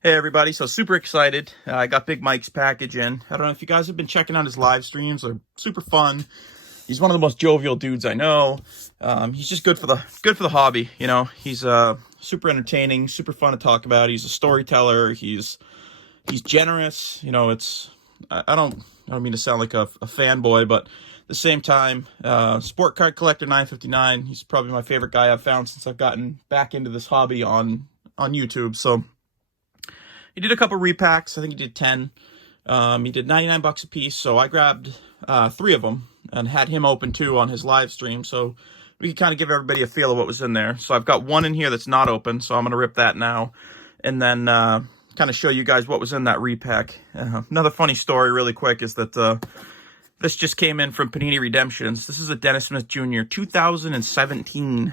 Hey everybody, so super excited. I got Big Mike's package in. I don't know if you guys have been checking out his live streams. They're super fun. He's one of the most jovial dudes I know. He's just good for the hobby, you know. He's super entertaining, super fun to talk about. He's a storyteller. He's generous. You know, I don't mean to sound like a fanboy, but at the same time, Sport Card Collector 959. He's probably my favorite guy I've found since I've gotten back into this hobby on YouTube. So he did a couple repacks. I think he did 10. He did 99 bucks a piece, so I grabbed 3 of them and had him open 2 on his live stream, so we could kind of give everybody a feel of what was in there. So I've got 1 in here that's not open, so I'm going to rip that now, and then kind of show you guys what was in that repack. Another funny story really quick is that this just came in from Panini Redemptions. This is a Dennis Smith Jr. 2017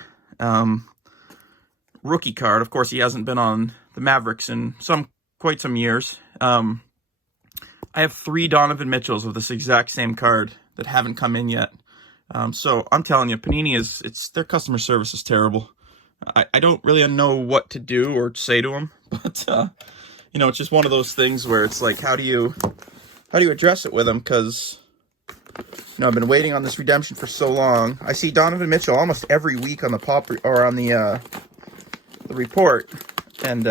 rookie card. Of course, he hasn't been on the Mavericks in quite some years. I have 3 Donovan Mitchells of this exact same card that haven't come in yet. So I'm telling you, Panini their customer service is terrible. I don't really know what to do or say to them, but you know, it's just one of those things where it's like, how do you address it with them? Because you know, I've been waiting on this redemption for so long. I see Donovan Mitchell almost every week on the report, and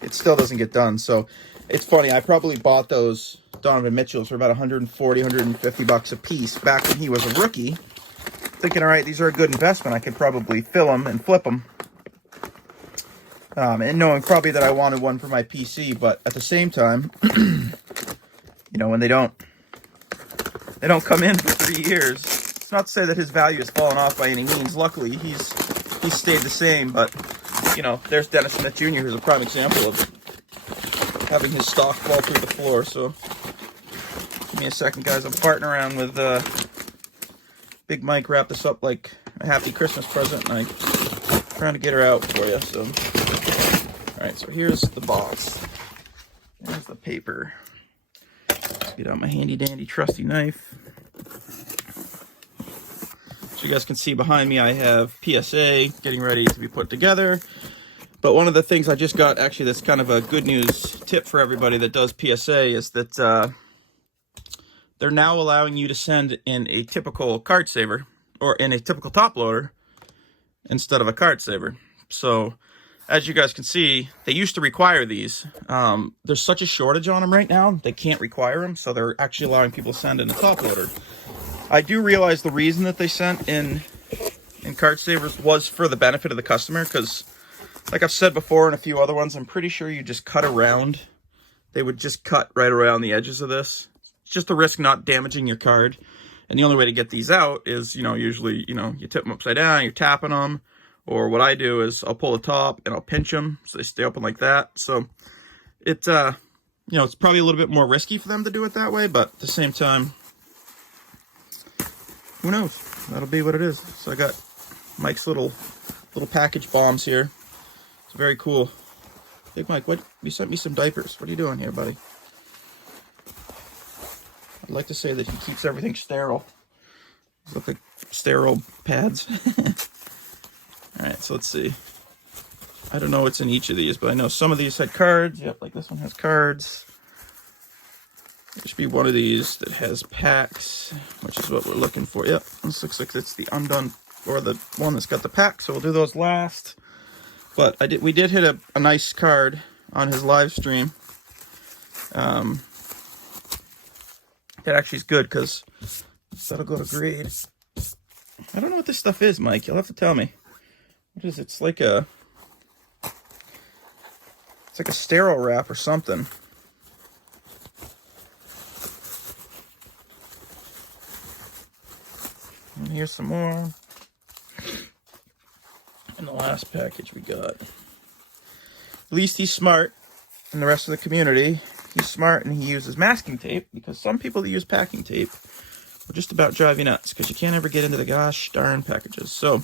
it still doesn't get done. So it's funny, I probably bought those Donovan Mitchells for about 140, 150 bucks a piece back when he was a rookie, thinking, all right, these are a good investment. I could probably fill them and flip them. And knowing probably that I wanted one for my PC, but at the same time, you know, when they don't come in for 3 years, it's not to say that his value has fallen off by any means. Luckily, he's stayed the same, but you know, there's Dennis Smith Jr., who's a prime example of having his stock fall through the floor. So, give me a second, guys. I'm farting around with Big Mike. Wrap this up like a happy Christmas present, and I'm trying to get her out for you. So, all right. So here's the box. There's the paper. Let's get out my handy dandy trusty knife. So you guys can see behind me, I have PSA getting ready to be put together. But one of the things I just got, actually, that's kind of a good news tip for everybody that does PSA, is that they're now allowing you to send in a typical card saver, or in a typical top loader, instead of a card saver. So, as you guys can see, they used to require these. There's such a shortage on them right now, they can't require them, so they're actually allowing people to send in a top loader. I do realize the reason that they sent in card savers was for the benefit of the customer, because like I've said before in a few other ones, I'm pretty sure you just cut around. They would just cut right around the edges of this. It's just a risk not damaging your card. And the only way to get these out is, you know, usually, you know, you tip them upside down, you're tapping them. Or what I do is I'll pull the top and I'll pinch them so they stay open like that. So it, you know, it's probably a little bit more risky for them to do it that way, but at the same time, who knows? That'll be what it is. So I got Mike's little package bombs here. It's very cool. Big Mike, you sent me some diapers. What are you doing here, buddy? I'd like to say that he keeps everything sterile. These look like sterile pads. Alright, so let's see. I don't know what's in each of these, but I know some of these had cards. Yep, like this one has cards. There should be one of these that has packs, which is what we're looking for. Yep, this looks like it's the undone, or the one that's got the pack, so we'll do those last. But we did hit a nice card on his live stream. That actually is good, because that'll go to grade. I don't know what this stuff is, Mike. You'll have to tell me. What is it? It's like a sterile wrap or something. And here's some more. And the last package we got. At least he's smart, and the rest of the community, he's smart and he uses masking tape, because some people that use packing tape will just about drive you nuts, because you can't ever get into the gosh darn packages. So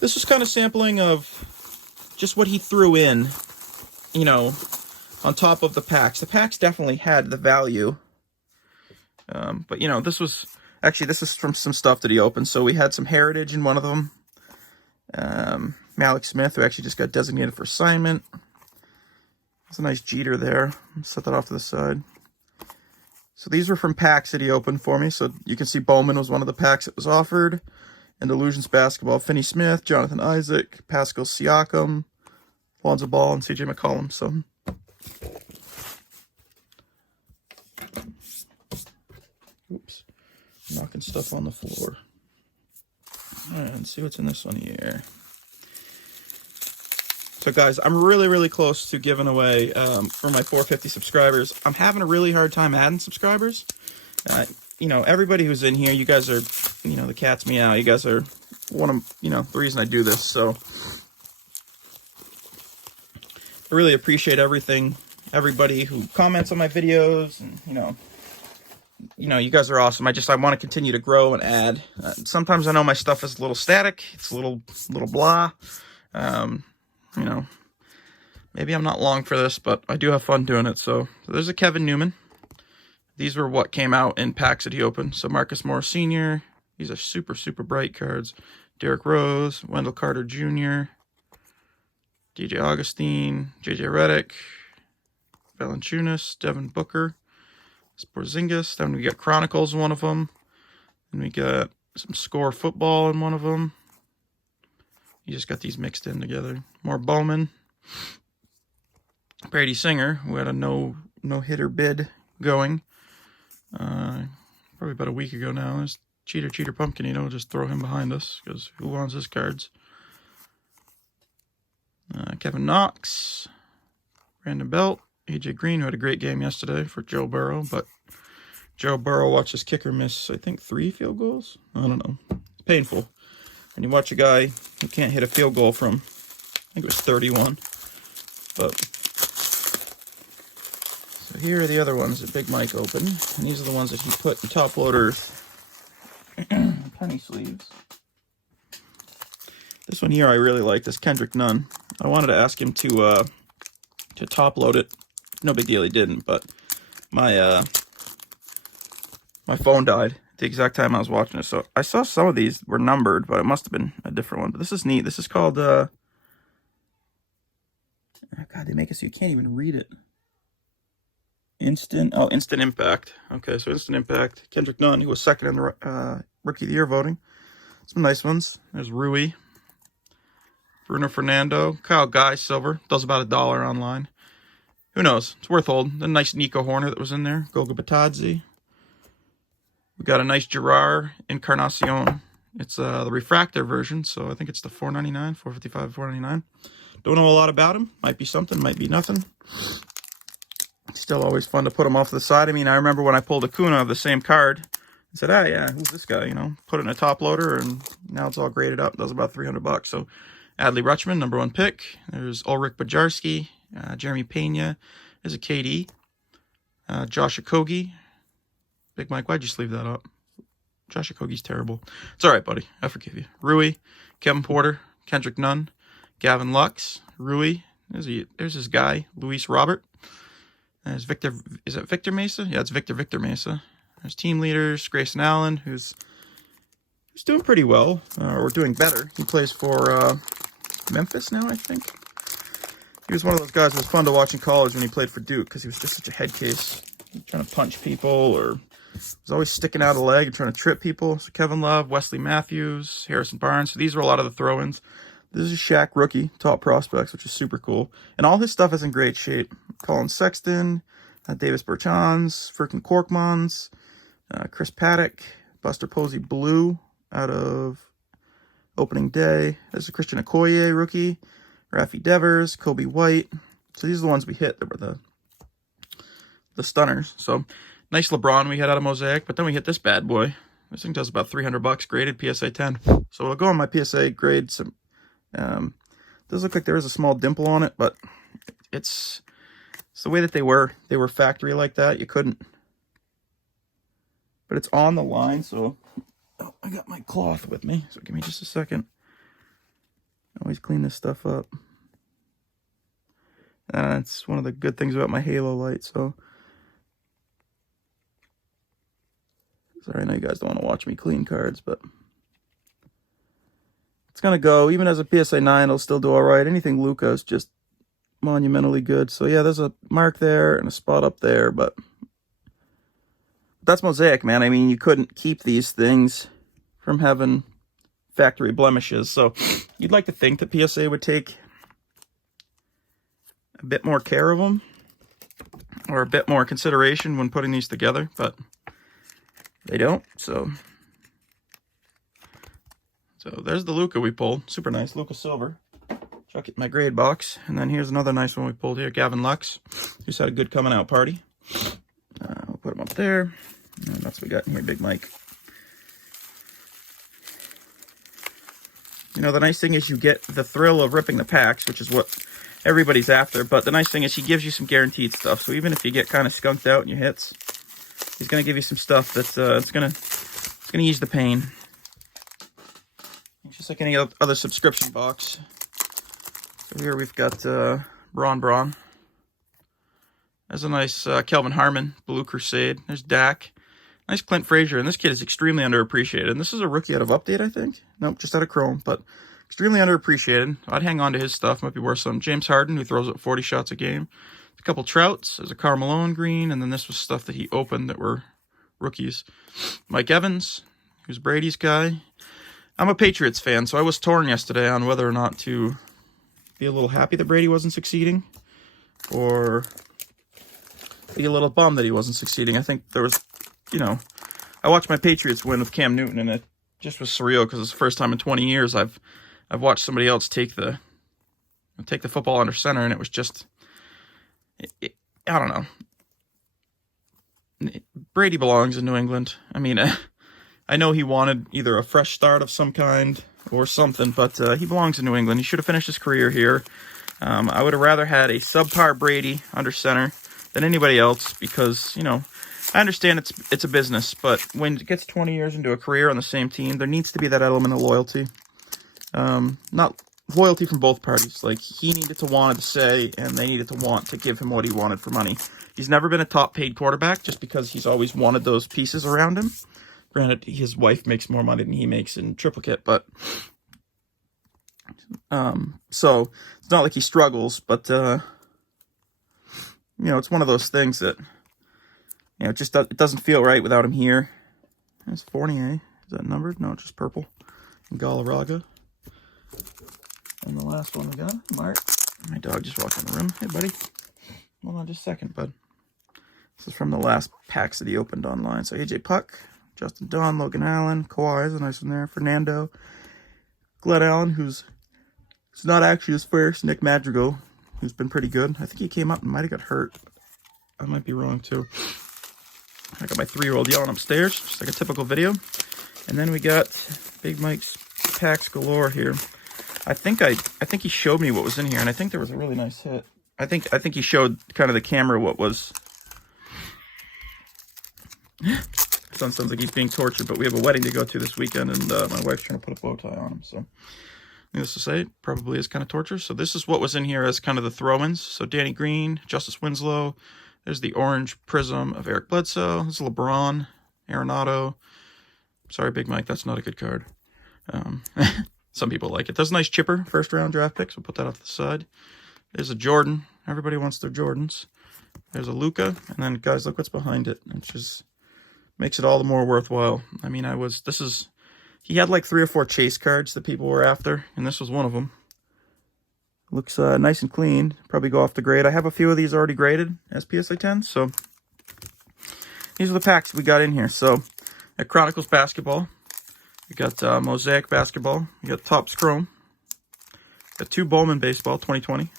this was kind of sampling of just what he threw in, you know, on top of the packs. The packs definitely had the value. But, you know, this is from some stuff that he opened. So we had some Heritage in one of them. Malik Smith, who actually just got designated for assignment. There's a nice Jeter there. Set that off to the side. So these were from packs that he opened for me. So you can see Bowman was one of the packs that was offered. And Illusions Basketball, Finney Smith, Jonathan Isaac, Pascal Siakam, Lonzo Ball, and CJ McCollum. So oops, knocking stuff on the floor. And see what's in this one here. So guys, I'm really close to giving away for my 450 subscribers. I'm having a really hard time adding subscribers. You know, everybody who's in here, you guys are, you know, the cat's meow. You guys are one of, you know, the reason I do this. So I really appreciate everything, everybody who comments on my videos, and you know, you guys are awesome. I want to continue to grow and add. Sometimes I know my stuff is a little static. It's a little blah. You know, maybe I'm not long for this, but I do have fun doing it. So there's a Kevin Newman. These were what came out in packs that he opened. So Marcus Morris Sr. These are super bright cards. Derrick Rose, Wendell Carter Jr., DJ Augustine, JJ Redick, Valanciunas, Devin Booker, Porzingis. Then we got Chronicles in one of them. And we got some Score Football in one of them. You just got these mixed in together. More Bowman. Brady Singer, who had a no-hitter bid going. Probably about a week ago now. There's Cheater Pumpkin, you know, just throw him behind us, because who wants his cards? Kevin Knox, Brandon Belt, AJ Green, who had a great game yesterday for Joe Burrow, but Joe Burrow watched his kicker miss, I think, 3 field goals? I don't know. It's painful. And you watch a guy who can't hit a field goal from, I think it was 31. But so here are the other ones that Big Mike opened. And these are the ones that he put in top loaders. Penny sleeves. This one here I really like, this Kendrick Nunn. I wanted to ask him to top load it. No big deal, he didn't, but my my phone died at the exact time I was watching it. So I saw some of these were numbered, but it must have been a different one. But this is neat. This is called oh God, they make it so you can't even read it. Instant Impact. Okay, so Instant Impact. Kendrick Nunn, he was second in the Rookie of the Year voting. Some nice ones. There's Rui. Bruno Fernando. Kyle Guy, silver. Does about $1 online. Who knows? It's worth holding. The nice Nico Horner that was in there. Goga Batadze. We got a nice Gerard Encarnacion. It's the refractor version, so I think it's the $4.99, $4.55, $4.99. Don't know a lot about him. Might be something, might be nothing. Still always fun to put them off to the side. I mean, I remember when I pulled a Kuna of the same card and said, yeah, who's this guy? You know, put it in a top loader, and now it's all graded up. Does about $300. So Adley Rutschman, #1 pick. There's Ulrich Bajarski, Jeremy Pena. There's a KD. Josh Okogie. Big Mike, why'd you sleeve that up? Josh Okogie's terrible. It's all right, buddy. I forgive you. Rui, Kevin Porter, Kendrick Nunn, Gavin Lux, Rui. There's his guy, Luis Robert. There's Victor. Is that Victor Mesa? Yeah, it's Victor Mesa. There's team leaders, Grayson Allen, who's doing pretty well, or doing better. He plays for Memphis now, I think. He was one of those guys that was fun to watch in college when he played for Duke, because he was just such a head case, trying to punch people, or was always sticking out a leg and trying to trip people. So Kevin Love, Wesley Matthews, Harrison Barnes. So these were a lot of the throw-ins. This is Shaq rookie, top prospects, which is super cool. And all his stuff is in great shape. Colin Sexton, Davis Bertans, Furkan Korkmans, Chris Paddock, Buster Posey blue out of opening day. There's a Christian Okoye rookie, Rafi Devers, Kobe White. So these are the ones we hit that were the stunners. So nice LeBron we had out of Mosaic, but then we hit this bad boy. This thing does about $300, graded PSA 10. So it'll go on my PSA grade. Some does look like there is a small dimple on it, but it's the way that they were factory like that. You couldn't, but it's on the line. So I got my cloth with me, so give me just a second. Always clean this stuff up. It's one of the good things about my Halo light. So sorry, I know you guys don't want to watch me clean cards, but it's going to go. Even as a PSA 9, it'll still do all right. Anything Luka is just monumentally good. So yeah, there's a mark there and a spot up there, but that's Mosaic, man. I mean, you couldn't keep these things from having factory blemishes. So you'd like to think that PSA would take a bit more care of them, or a bit more consideration when putting these together, but they don't. So there's the Luca we pulled. Super nice, Luca Silver. Chuck it in my grade box. And then here's another nice one we pulled here, Gavin Lux. Just had a good coming out party. We'll put him up there. And that's what we got in here, Big Mike. You know, the nice thing is you get the thrill of ripping the packs, which is what everybody's after. But the nice thing is he gives you some guaranteed stuff. So even if you get kind of skunked out in your hits, he's going to give you some stuff that's it's going to ease the pain. It's just like any other subscription box. So here we've got Braun. There's a nice Kelvin Harmon, Blue Crusade. There's Dak. Nice Clint Frazier, and this kid is extremely underappreciated. And this is a rookie out of Update, I think. Nope, just out of Chrome, but extremely underappreciated. I'd hang on to his stuff. Might be worth some. James Harden, who throws up 40 shots a game. A couple Trouts. There's a Karl Malone green, and then this was stuff that he opened that were rookies. Mike Evans, who's Brady's guy. I'm a Patriots fan, so I was torn yesterday on whether or not to be a little happy that Brady wasn't succeeding, or be a little bummed that he wasn't succeeding. I think there was, you know, I watched my Patriots win with Cam Newton, and it just was surreal because it's the first time in 20 years I've watched somebody else take the football under center, and it was just, I don't know. Brady belongs in New England. I mean, I know he wanted either a fresh start of some kind or something, but he belongs in New England. He should have finished his career here. I would have rather had a subpar Brady under center than anybody else because, you know, I understand it's a business, but when it gets 20 years into a career on the same team, there needs to be that element of loyalty. Not loyalty from both parties. Like, he needed to want to say, and they needed to want to give him what he wanted for money. He's never been a top-paid quarterback just because he's always wanted those pieces around him. Granted, his wife makes more money than he makes in triplicate, but so it's not like he struggles, but you know, it's one of those things that, you know, it doesn't feel right without him here. There's Fournier. Is that numbered? No, it's just purple. And Galarraga. And the last one we got, Mark. My dog just walked in the room. Hey, buddy. Hold on just a second, bud. This is from the last packs that he opened online. So AJ Puck, Justin Dunn, Logan Allen, Kawhi is a nice one there. Fernando, Glenn Allen, who's not actually his first. Nick Madrigal, who's been pretty good. I think he came up and might have got hurt. I might be wrong too. I got my 3-year-old yelling upstairs, just like a typical video. And then we got Big Mike's packs galore here. I think he showed me what was in here, and I think there was a really nice hit. I think he showed kind of the camera what was. Son sounds like he's being tortured, but we have a wedding to go to this weekend, and my wife's trying to put a bow tie on him. So, needless to say, probably is kind of torture. So this is what was in here as kind of the throw-ins. So Danny Green, Justice Winslow. There's the orange prism of Eric Bledsoe. There's LeBron, Arenado. Sorry, Big Mike, that's not a good card. Some people like it. There's a nice chipper, first-round draft picks. We'll put that off to the side. There's a Jordan. Everybody wants their Jordans. There's a Luca, and then, guys, look what's behind it. It just makes it all the more worthwhile. I mean, he had like 3 or 4 chase cards that people were after, and this was one of them. Looks nice and clean. Probably go off the grade. I have a few of these already graded as PSA 10s, so these are the packs we got in here. So at Chronicles Basketball, we got Mosaic Basketball, we got Topps Chrome, we got 2 Bowman Baseball 2020,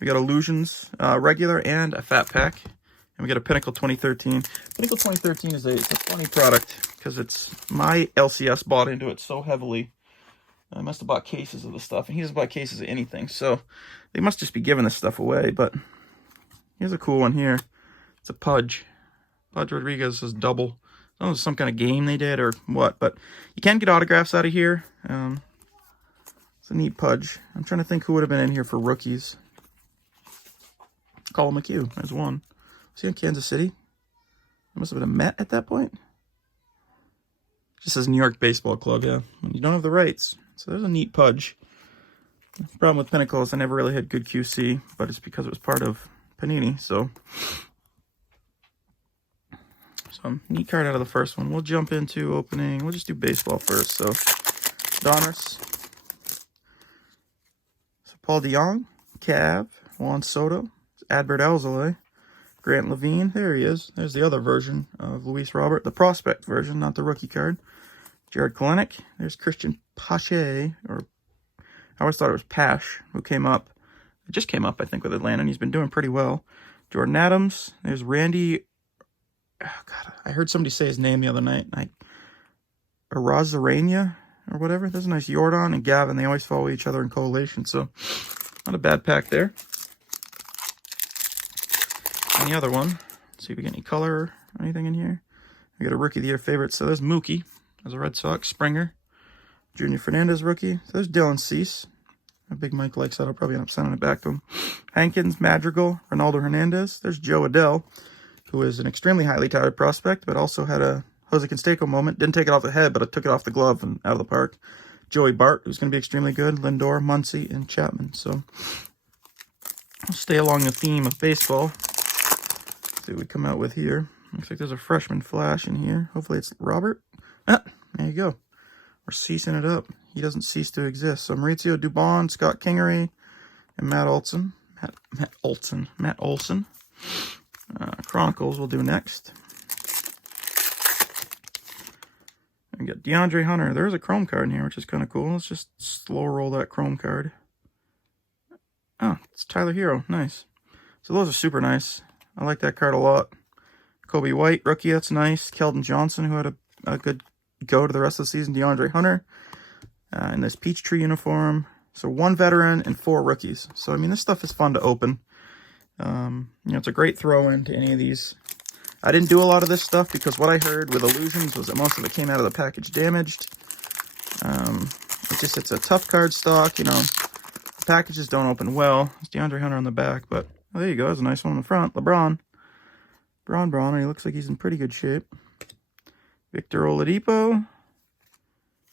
we got Illusions regular and a fat pack, and we got a Pinnacle 2013. Pinnacle 2013 is a funny product because it's my LCS bought into it so heavily. I must have bought cases of the stuff, and he doesn't buy cases of anything, so they must just be giving this stuff away. But here's a cool one here. It's a Pudge. Pudge Rodriguez is double. I don't know if it's some kind of game they did or what, but you can get autographs out of here. It's a neat Pudge. I'm trying to think who would have been in here for rookies. Colin McHugh, there's one. Was he in Kansas City? It must have been a Met at that point. Just says New York Baseball Club, yeah. When you don't have the rights. So there's a neat Pudge. The problem with Pinnacle is I never really had good QC, but it's because it was part of Panini, so neat card out of the first one. We'll jump into opening. We'll just do baseball first. So Donruss, so Paul DeYoung, Cav, Juan Soto, Adbert Alzolay, Grant Levine. There he is. There's the other version of Luis Robert, the prospect version, not the rookie card. Jared Kelenic. There's Christian Pache, or I always thought it was Pash, who came up. It just came up, I think, with Atlanta, and he's been doing pretty well. Jordan Adams. There's Randy. Oh, God, I heard somebody say his name the other night. Arozarena or whatever. There's a nice Jordan and Gavin. They always follow each other in collation, so not a bad pack there. And the other one, let's see if we get any color or anything in here. We got a Rookie of the Year favorite. So there's Mookie as a Red Sox. Springer. Junior Fernandez rookie. So there's Dylan Cease. A big Mike likes that. I'll probably end up sending it back to him. Hankins, Madrigal, Ronaldo Hernandez. There's Joe Adell, who is an extremely highly touted prospect, but also had a Jose Canseco moment. Didn't take it off the head, but it took it off the glove and out of the park. Joey Bart, who's going to be extremely good. Lindor, Muncy, and Chapman. So I'll stay along the theme of baseball. See what we come out with here. Looks like there's a freshman flash in here. Hopefully it's Robert. Ah, there you go. We're ceasing it up. He doesn't cease to exist. So Maurizio Dubon, Scott Kingery, and Matt Olson. Matt Olson. Chronicles we'll do next. We got DeAndre Hunter. There's a Chrome card in here, which is kind of cool. Let's just slow roll that Chrome card. Oh, it's Tyler Hero. Nice. So those are super nice. I like that card a lot. Kobe White, rookie. That's nice. Keldon Johnson, who had a good go to the rest of the season. DeAndre Hunter in this Peachtree uniform. So 1 veteran and 4 rookies. So, I mean, this stuff is fun to open. It's a great throw-in to any of these. I didn't do a lot of this stuff because what I heard with Illusions was that most of it came out of the package damaged. It's a tough card stock, The packages don't open well. It's DeAndre Hunter on the back, but there you go. There's a nice one in the front. LeBron. Braun, he looks like he's in pretty good shape. Victor Oladipo.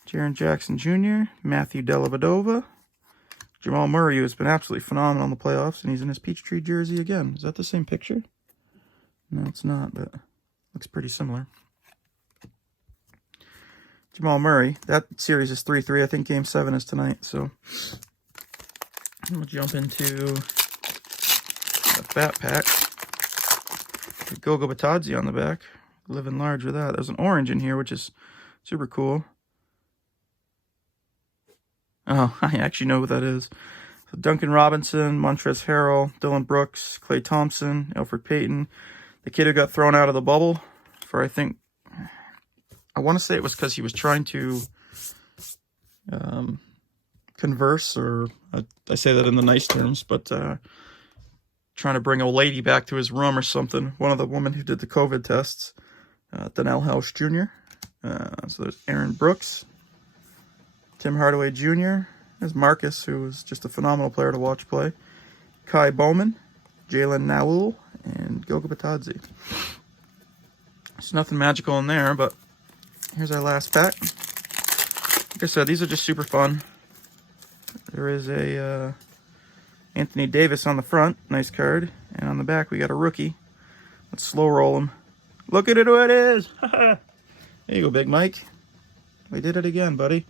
Jaren Jackson Jr. Matthew Dellavedova. Jamal Murray, who's been absolutely phenomenal in the playoffs, and he's in his Peachtree jersey again. Is that the same picture? No, it's not, but looks pretty similar. Jamal Murray, that series is 3-3. I think Game 7 is tonight, so I'm going to jump into the Fat Pack. Gogo Batadze on the back. Living large with that. There's an orange in here, which is super cool. Oh, I actually know who that is. So Duncan Robinson, Montrezl Harrell, Dylan Brooks, Klay Thompson, Elfrid Payton. The kid who got thrown out of the bubble for, I want to say it was because he was trying to converse, or I say that in the nice terms, but trying to bring a lady back to his room or something. One of the women who did the COVID tests, Donnell House Jr. So there's Aaron Brooks, Tim Hardaway Jr. There's Marcus, who was just a phenomenal player to watch play. Kai Bowman, Jalen Nowell, and Goga Batadze. There's nothing magical in there, but here's our last pack. Like I said, these are just super fun. There is a Anthony Davis on the front. Nice card. And on the back, we got a rookie. Let's slow roll him. Look at it, who it is! There you go, Big Mike. We did it again, buddy.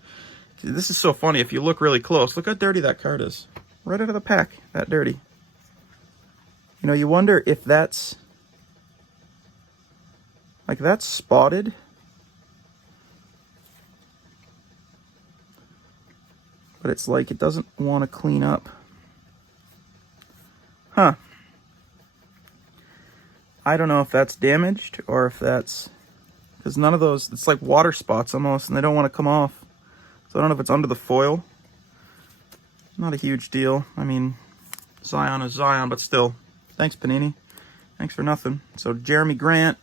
See, this is so funny. If you look really close, look how dirty that card is. Right out of the pack, that dirty. You wonder if that's spotted. But it's like it doesn't want to clean up. Huh. I don't know if that's damaged or if that's... Because none of those... It's like water spots almost, and they don't want to come off. So I don't know if it's under the foil. Not a huge deal. I mean, Zion is Zion, but still. Thanks, Panini. Thanks for nothing. So Jeremy Grant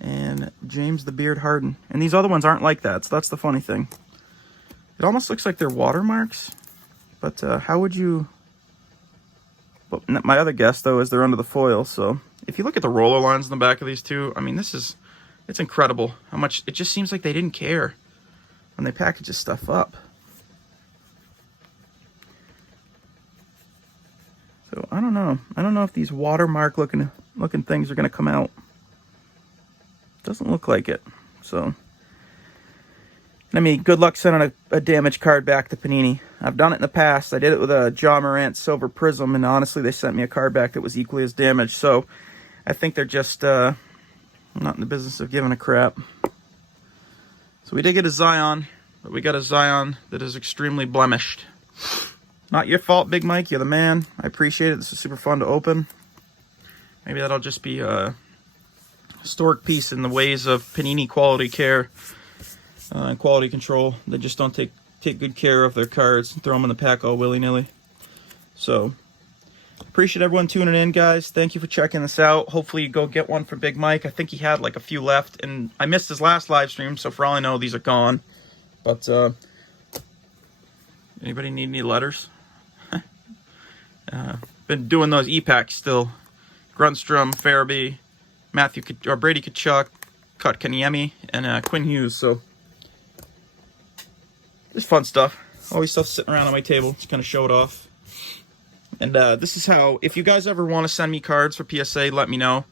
and James the Beard Harden. And these other ones aren't like that, so that's the funny thing. It almost looks like they're watermarks, but how would you... Well, my other guess, though, is they're under the foil, so if you look at the roller lines in the back of these two, I mean, it's incredible how much... It just seems like they didn't care when they package this stuff up. So I don't know. I don't know if these watermark looking things are going to come out. Doesn't look like it. So, I mean, good luck sending a damaged card back to Panini. I've done it in the past. I did it with a John Morant Silver Prism, and honestly, they sent me a card back that was equally as damaged. So, I think they're just not in the business of giving a crap. So we did get a Zion, but we got a Zion that is extremely blemished. Not your fault, Big Mike. You're the man. I appreciate it. This is super fun to open. Maybe that'll just be a historic piece in the ways of Panini quality care and quality control. They just don't take good care of their cards and throw them in the pack all willy-nilly. So, appreciate everyone tuning in, guys. Thank you for checking this out. Hopefully you go get one for Big Mike. I think he had like a few left, and I missed his last live stream, so for all I know, these are gone. But, anybody need any letters? Been doing those e-packs still. Grunstrom, Farabee, Brady Kachuk, Kotkaniemi, and Quinn Hughes. So just fun stuff. Always stuff sitting around on my table. Just kind of show it off. And this is how, if you guys ever want to send me cards for PSA, let me know.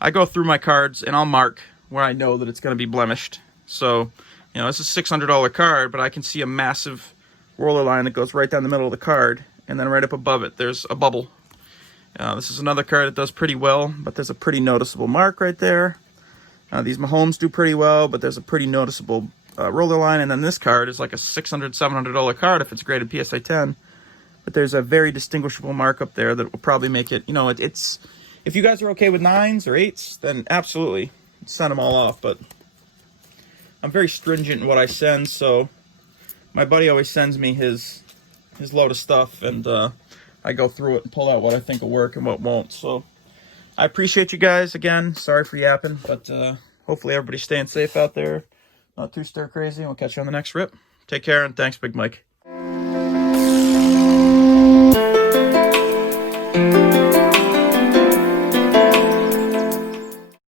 I go through my cards and I'll mark where I know that it's going to be blemished. So, you know, this is a $600 card, but I can see a massive roller line that goes right down the middle of the card. And then right up above it, there's a bubble. This is another card that does pretty well, but there's a pretty noticeable mark right there. These Mahomes do pretty well, but there's a pretty noticeable roller line. And then this card is like a $600, $700 card if it's graded PSA 10. But there's a very distinguishable mark up there that will probably make it, you know, it's... If you guys are okay with 9s or 8s, then absolutely send them all off. But I'm very stringent in what I send, so my buddy always sends me his load of stuff, and I go through it and pull out what I think will work and what won't. So I appreciate you guys again. Sorry for yapping, but hopefully everybody's staying safe out there. Not too stir crazy, and we'll catch you on the next rip. Take care, and thanks, Big Mike.